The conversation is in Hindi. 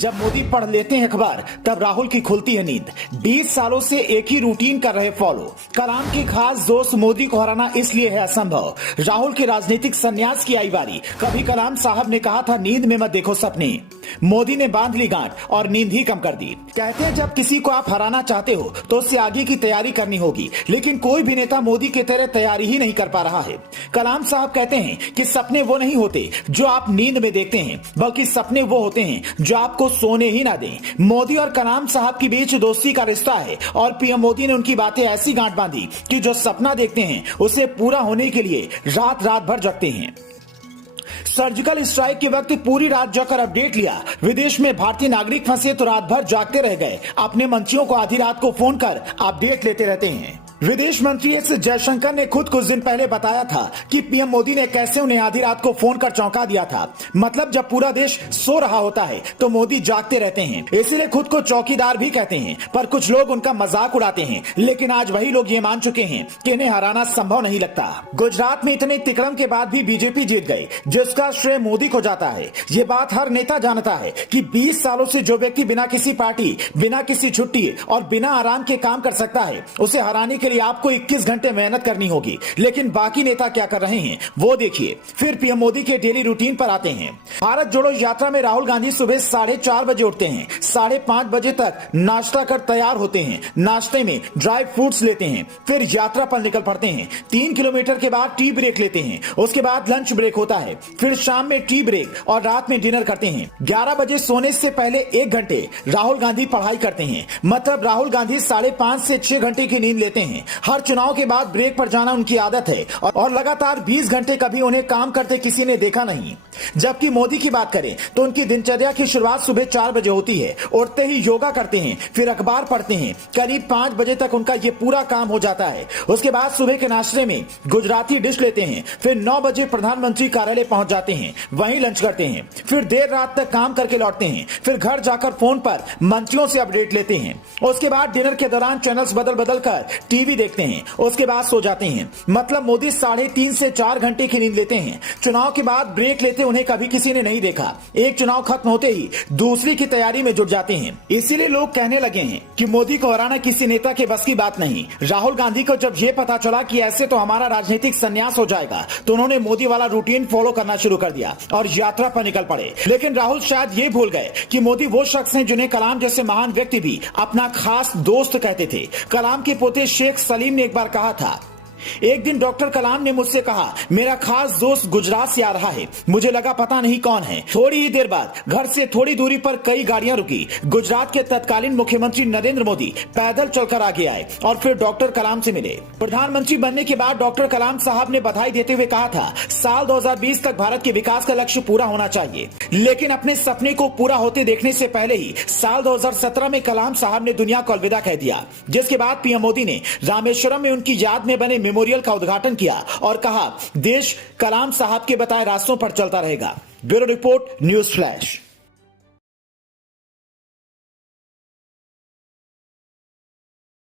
जब मोदी पढ़ लेते हैं अखबार तब राहुल की खुलती है नींद। 20 सालों से एक ही रूटीन कर रहे फॉलो। कलाम की खास दोस्त मोदी को हराना इसलिए है असंभव। राहुल के राजनीतिक संन्यास की आई बारी। कभी कलाम साहब ने कहा था नींद में मत देखो सपने, मोदी ने बांध ली गांठ और नींद ही कम कर दी। कहते हैं जब किसी को आप हराना चाहते हो तो उससे आगे की तैयारी करनी होगी, लेकिन कोई भी नेता मोदी की तरह तैयारी ही नहीं कर पा रहा है। कलाम साहब कहते हैं कि सपने वो नहीं होते जो आप नींद में देखते हैं, बल्कि सपने वो होते हैं जो आपको सोने ही ना दें। मोदी और कलाम साहब के बीच दोस्ती का रिश्ता है और पीएम मोदी ने उनकी बातें ऐसी गांठ बांधी कि जो सपना देखते हैं उसे पूरा होने के लिए रात रात भर जगते हैं। सर्जिकल स्ट्राइक के वक्त पूरी रात जाकर अपडेट लिया। विदेश में भारतीय नागरिक फंसे तो रात भर जागते रह गए। अपने मंत्रियों को आधी रात को फोन कर अपडेट लेते रहते हैं। विदेश मंत्री एस जयशंकर ने खुद कुछ दिन पहले बताया था कि पीएम मोदी ने कैसे उन्हें आधी रात को फोन कर चौंका दिया था। मतलब जब पूरा देश सो रहा होता है तो मोदी जागते रहते हैं, इसीलिए खुद को चौकीदार भी कहते हैं। पर कुछ लोग उनका मजाक उड़ाते हैं, लेकिन आज वही लोग ये मान चुके हैं कि इन्हें हराना संभव नहीं लगता। गुजरात में इतने तिकड़म के बाद भी बीजेपी जीत गई, जिसका श्रेय मोदी को जाता है। ये बात हर नेता जानता है कि 20 सालों से जो व्यक्ति बिना किसी पार्टी, बिना किसी छुट्टी और बिना आराम के काम कर सकता है, उसे हराने के लिए आपको 21 घंटे मेहनत करनी होगी। लेकिन बाकी नेता क्या कर रहे हैं वो देखिए। फिर पीएम मोदी के डेली रूटीन पर आते हैं। भारत जोड़ो यात्रा में राहुल गांधी सुबह 4:30 बजे उठते हैं। 5:30 बजे तक नाश्ता कर तैयार होते हैं। नाश्ते में ड्राई फ्रूट्स लेते हैं, फिर यात्रा पर निकल पड़ते हैं। 3 किलोमीटर के बाद टी ब्रेक लेते हैं। उसके बाद लंच ब्रेक होता है, फिर शाम में टी ब्रेक और रात में डिनर करते हैं। 11 बजे सोने से पहले 1 घंटे राहुल गांधी पढ़ाई करते हैं। मतलब राहुल गांधी 5.5 से 6 घंटे की नींद लेते हैं। हर चुनाव के बाद ब्रेक पर जाना उनकी आदत है और लगातार 20 घंटे कभी उन्हें काम करते किसी ने देखा नहीं। जबकि मोदी की बात करें तो उनकी दिनचर्या की शुरुआत सुबह 4 बजे होती है। उठते ही योगा करते हैं, फिर अखबार पढ़ते हैं। करीब 5 बजे तक उनका ये पूरा काम हो जाता है। उसके बाद सुबह के नाश्ते में गुजराती डिश लेते हैं, फिर 9 बजे प्रधानमंत्री कार्यालय पहुंच जाते हैं, वहीं लंच करते हैं, फिर देर रात तक काम करके लौटते हैं, फिर घर जाकर फोन पर मंत्रियों से अपडेट लेते हैं। उसके बाद डिनर के दौरान चैनल्स बदल बदल कर टीवी देखते हैं, उसके बाद सो जाते हैं। मतलब मोदी 3.5 से 4 घंटे की नींद लेते हैं। चुनाव के बाद ब्रेक लेते उन्हें कभी किसी ने नहीं देखा। एक चुनाव खत्म होते ही दूसरी की तैयारी में जुट जाते हैं। इसीलिए लोग कहने लगे हैं कि मोदी को हराना किसी नेता के बस की बात नहीं। राहुल गांधी को जब यह पता चला कि ऐसे तो हमारा राजनीतिक संन्यास हो जाएगा, तो उन्होंने मोदी वाला रूटीन फॉलो करना शुरू कर दिया और यात्रा पर निकल पड़े। लेकिन राहुल शायद ये भूल गए कि मोदी वो शख्स हैं जिन्हें कलाम जैसे महान व्यक्ति भी अपना खास दोस्त कहते थे। कलाम के पोते शेख सलीम ने एक बार कहा था, एक दिन डॉक्टर कलाम ने मुझसे कहा मेरा खास दोस्त गुजरात से आ रहा है। मुझे लगा पता नहीं कौन है। थोड़ी ही देर बाद घर से थोड़ी दूरी पर कई गाड़ियां रुकी। गुजरात के तत्कालीन मुख्यमंत्री नरेंद्र मोदी पैदल चलकर आगे आए और फिर डॉक्टर कलाम से मिले। प्रधानमंत्री बनने के बाद डॉक्टर कलाम साहब ने बधाई देते हुए कहा था, साल 2020 तक भारत के विकास का लक्ष्य पूरा होना चाहिए। लेकिन अपने सपने को पूरा होते देखने से पहले ही साल 2017 में कलाम साहब ने दुनिया को अलविदा कह दिया। जिसके बाद पीएम मोदी ने रामेश्वरम में उनकी याद में बने मेमोरियल का उद्घाटन किया और कहा, देश कलाम साहब के बताए रास्तों पर चलता रहेगा। Bureau report, news flash.